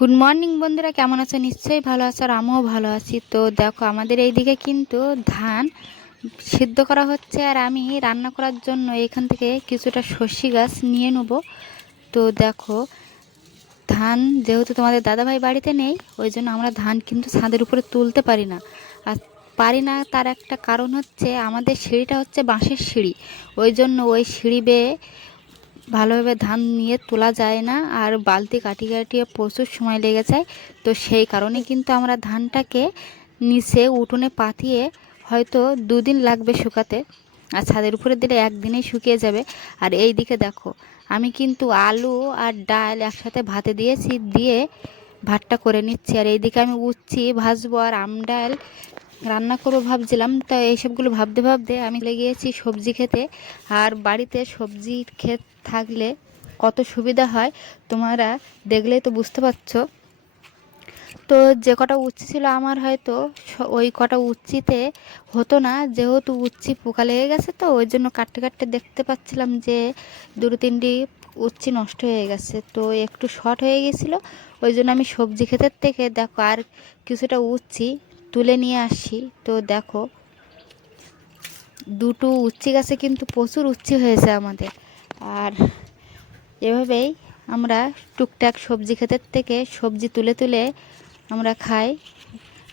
Good morning বন্ধুরা, কেমন আছো? নিশ্চয়ই ভালো আছো, আর আমিও ভালো আছি। তো দেখো, আমাদের এইদিকে কিন্তু ধান সিদ্ধ করা হচ্ছে, আর আমি রান্না করার জন্য এখান থেকে কিছুটা সর্ষে গাছ নিয়ে নেব। তো দেখো, ধান যেহেতু তোমাদের দাদাভাই বাড়িতে নেই, ওই জন্য আমরা ধান কিন্তু ছাদের উপরে তুলতে পারি না। আর পারি না, তার একটা কারণ হচ্ছে আমাদের সিঁড়িটা হচ্ছে বাঁশের সিঁড়ি। ওই জন্য ওই সিঁড়ি বেয়ে ভালোভাবে ধান নিয়ে তোলা যায় না, আর বালতি কাটিয়ে কাটিয়ে প্রচুর সময় লেগে যায়। তো সেই কারণে কিন্তু আমরা ধানটাকে নিচে উঠোনে পাতিয়ে হয়তো 2 দিন লাগবে শুকাতে, আর ছাদের উপরে দিলে একদিনেই শুকিয়ে যাবে। আর এই দিকে দেখো, আমি কিন্তু আলু আর ডাল একসাথে ভাতে দিয়েছি, দিয়ে ভাতটা করে নিচ্ছি। আর এইদিকে আমি উচ্ছি ভাজবো আর ডাল রান্না করবো ভাবছিলাম। তা এইসবগুলো ভাবতে ভাবতে আমি লেগেছি সবজি খেতে। আর বাড়িতে সবজি ক্ষেত থাকলে কত সুবিধা হয় তোমরা দেখলেই তো বুঝতে পারছো। তো যে কটা উচ্ছে ছিল আমার, হয়তো ওই কটা উচ্ছিতে হতো না, যেহেতু উচ্ছি পোকা লেগে গেছে। তো ওই জন্য কাটতে কাটতে দেখতে পাচ্ছিলাম যে 2-3টি উচ্ছি নষ্ট হয়ে গেছে, তো একটু শর্ট হয়ে গেছিলো। ওই জন্য আমি সবজি ক্ষেতের থেকে দেখো আর কিছুটা উচ্ছি তুলে নিয়ে আসি। তো দেখো, 2টো উচ্ছি গাছে কিন্তু প্রচুর উচ্ছি হয়েছে আমাদের। আর এভাবেই আমরা টুকটাক সবজি ক্ষেতের থেকে সবজি তুলে তুলে আমরা খাই।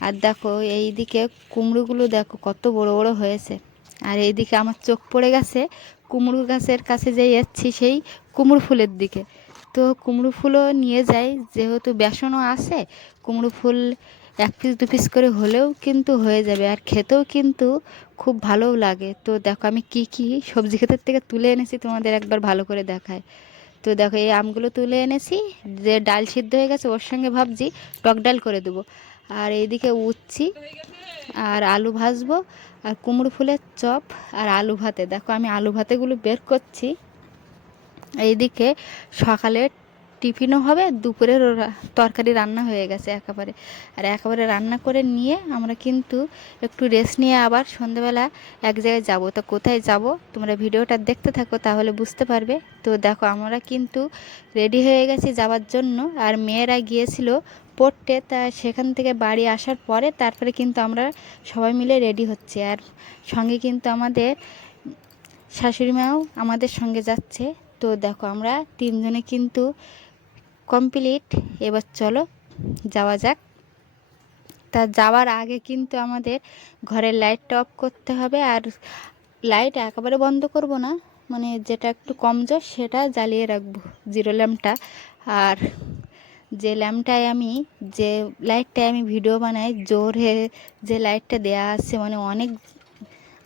আর দেখো, এই দিকে কুমড়োগুলো দেখো কত বড় বড় হয়েছে। আর এইদিকে আমার চোখ পড়ে গেছে কুমড়ো গাছের কাছে যেই যাচ্ছি সেই কুমড়ো ফুলের দিকে। তো কুমড়ো ফুলও নিয়ে যাই, যেহেতু বেসনও আছে। কুমড়ো ফুল 1 পিস 2 পিস করে হলেও কিন্তু হয়ে যাবে, আর খেতেও কিন্তু খুব ভালোও লাগে। তো দেখো, আমি কি কি সবজি ক্ষেতের থেকে তুলে এনেছি তোমাদের একবার ভালো করে দেখায়। তো দেখো, এই আমগুলো তুলে এনেছি, যে ডাল সিদ্ধ হয়ে গেছে ওর সঙ্গে ভাবছি টক ডাল করে দেবো। আর এইদিকে উচ্ছি আর আলু ভাজবো, আর কুমড়ো ফুলের চপ আর আলু ভাতে। দেখো, আমি আলু ভাতেগুলো বের করছি। এইদিকে সকালে টিফিনও হবে, দুপুরের তরকারি রান্না হয়ে গেছে একেবারে। আর একেবারে রান্না করে নিয়ে আমরা কিন্তু একটু রেস্ট নিয়ে আবার সন্ধেবেলা এক জায়গায় যাব। তো কোথায় যাব তোমরা ভিডিওটা দেখতে থাকো, তাহলে বুঝতে পারবে। তো দেখো, আমরা কিন্তু রেডি হয়ে গেছি যাওয়ার জন্য। আর মেয়েরা গিয়েছিল পড়তে, তা সেখান থেকে বাড়ি আসার পরে তারপরে কিন্তু আমরা সবাই মিলে রেডি হচ্ছি। আর সঙ্গে কিন্তু আমাদের শাশুড়ি মাও আমাদের সঙ্গে যাচ্ছে। তো দেখো, আমরা 3জনে কিন্তু কমপ্লিট। এবার চলো যাওয়া যাক। তা যাওয়ার আগে কিন্তু আমাদের ঘরের লাইটটা অফ করতে হবে। আর লাইট একেবারে বন্ধ করব না, মানে যেটা একটু কমজোর সেটা জ্বালিয়ে রাখবো, জিরো ল্যাম্পটা। আর যে ল্যাম্পটায় আমি যে লাইটটায় আমি ভিডিও বানাই, জোরে যে লাইটটা দেয়া আছে, মানে অনেক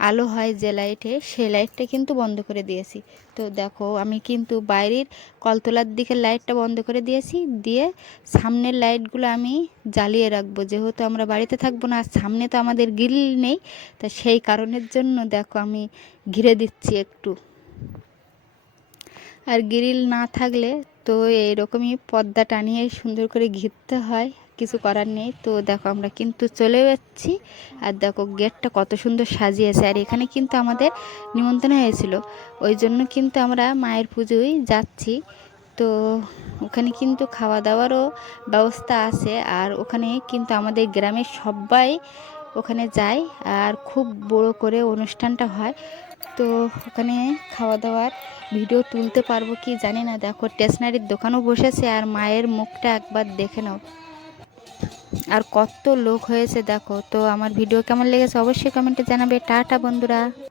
আলো হয় যে লাইটে, সেই লাইটটা কিন্তু বন্ধ করে দিয়েছি। তো দেখো, আমি কিন্তু বাইরের কলতলার দিকের লাইটটা বন্ধ করে দিয়েছি, দিয়ে সামনের লাইটগুলো আমি জ্বালিয়ে রাখবো, যেহেতু আমরা বাড়িতে থাকবো না। আর সামনে তো আমাদের গ্রিল নেই, তা সেই কারণের জন্য দেখো আমি ঘিরে দিচ্ছি একটু। আর গ্রিল না থাকলে তো এইরকমই পর্দা টানিয়ে সুন্দর করে ঘিরতে হয়, কিছু করার নেই। তো দেখো, আমরা কিন্তু চলে যাচ্ছি। আর দেখো, গেটটা কত সুন্দর সাজিয়েছে। আর এখানে কিন্তু আমাদের নিমন্ত্রণ হয়েছিল, ওই জন্য কিন্তু আমরা মায়ের পুজোয় যাচ্ছি। তো ওখানে কিন্তু খাওয়া দাওয়ারও ব্যবস্থা আছে। আর ওখানে কিন্তু আমাদের গ্রামের সবাই ওখানে যায়, আর খুব বড় করে অনুষ্ঠানটা হয়। তো ওখানে খাওয়া দাওয়ার ভিডিও তুলতে পারবো কি জানি না। দেখো, স্টেশনারির দোকানও বসেছে, আর মায়ের মুখটা একবার দেখে নাও। আর কত লোক হয়েছে দেখো। তো আমার ভিডিও কেমন লেগেছে অবশ্যই কমেন্টে জানাবে। টাটা বন্ধুরা।